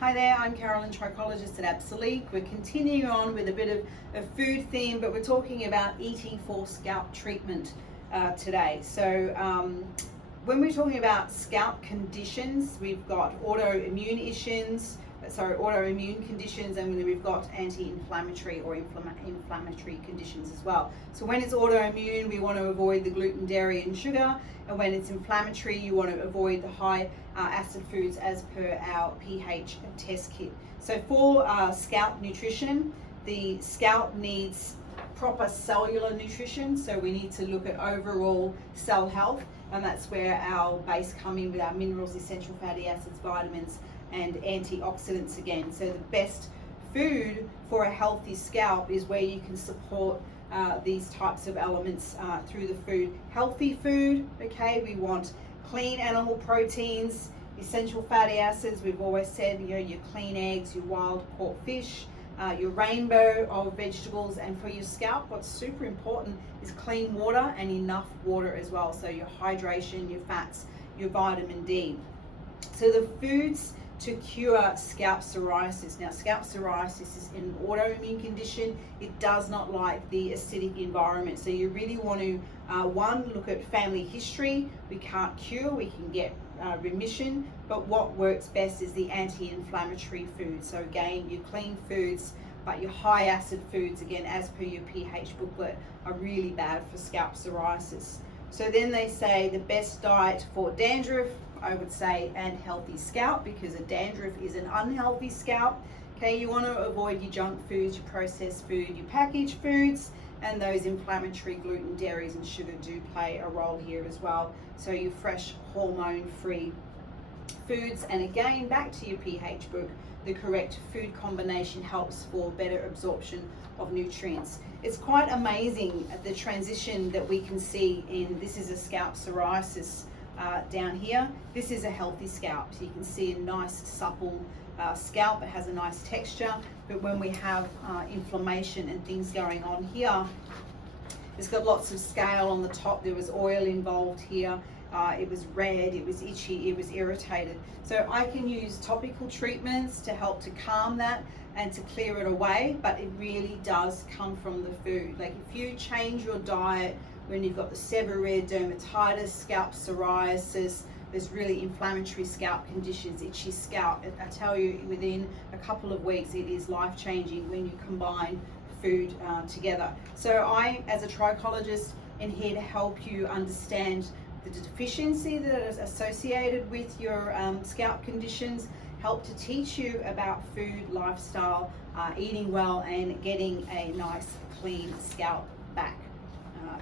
Hi there, I'm Carolyn, Trichologist at Absolique. We're continuing on with a bit of a food theme, but we're talking about eating for scalp treatment today. So when we're talking about scalp conditions, we've got autoimmune conditions, and then we've got anti-inflammatory or inflammatory conditions as well. So when it's autoimmune, we want to avoid the gluten, dairy and sugar, and when it's inflammatory, you want to avoid the high acid foods as per our pH test kit. So for scalp nutrition, the scalp needs proper cellular nutrition, so we need to look at overall cell health, and that's where our base come in with our minerals, essential fatty acids, vitamins and antioxidants again. So the best food for a healthy scalp is where you can support these types of elements through the food. Healthy food, okay, we want clean animal proteins, essential fatty acids. We've always said, you know, your clean eggs, your wild caught fish, your rainbow of vegetables, and for your scalp, what's super important is clean water and enough water as well. So your hydration, your fats, your vitamin D. So the foods to cure scalp psoriasis. Now, scalp psoriasis is an autoimmune condition. It does not like the acidic environment. So you really want to, one, look at family history. We can't cure, we can get remission, but what works best is the anti-inflammatory foods. So again, your clean foods, but your high acid foods, again, as per your pH booklet, are really bad for scalp psoriasis. So then they say the best diet for dandruff, I would say, and healthy scalp, because a dandruff is an unhealthy scalp. Okay, you want to avoid your junk foods, your processed food, your packaged foods, and those inflammatory gluten, dairies and sugar do play a role here as well. So your fresh hormone-free foods, and again, back to your pH book, the correct food combination helps for better absorption of nutrients. It's quite amazing the transition that we can see in, this is a scalp psoriasis down here. This is a healthy scalp. So you can see a nice supple scalp. It has a nice texture, but when we have inflammation and things going on here, it's got lots of scale on the top. There was oil involved here. It was red, it was itchy, it was irritated. So I can use topical treatments to help to calm that and to clear it away, but it really does come from the food. Like if you change your diet when you've got the seborrheic, dermatitis, scalp psoriasis, there's really inflammatory scalp conditions, itchy scalp, I tell you, within a couple of weeks it is life-changing when you combine food together. So I, as a trichologist, am here to help you understand the deficiency that is associated with your scalp conditions, help to teach you about food, lifestyle, eating well, and getting a nice clean scalp back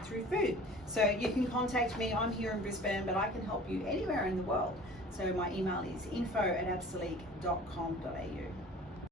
through food. So you can contact me. I'm here in Brisbane, but I can help you anywhere in the world. So my email is info@absolique.com.au.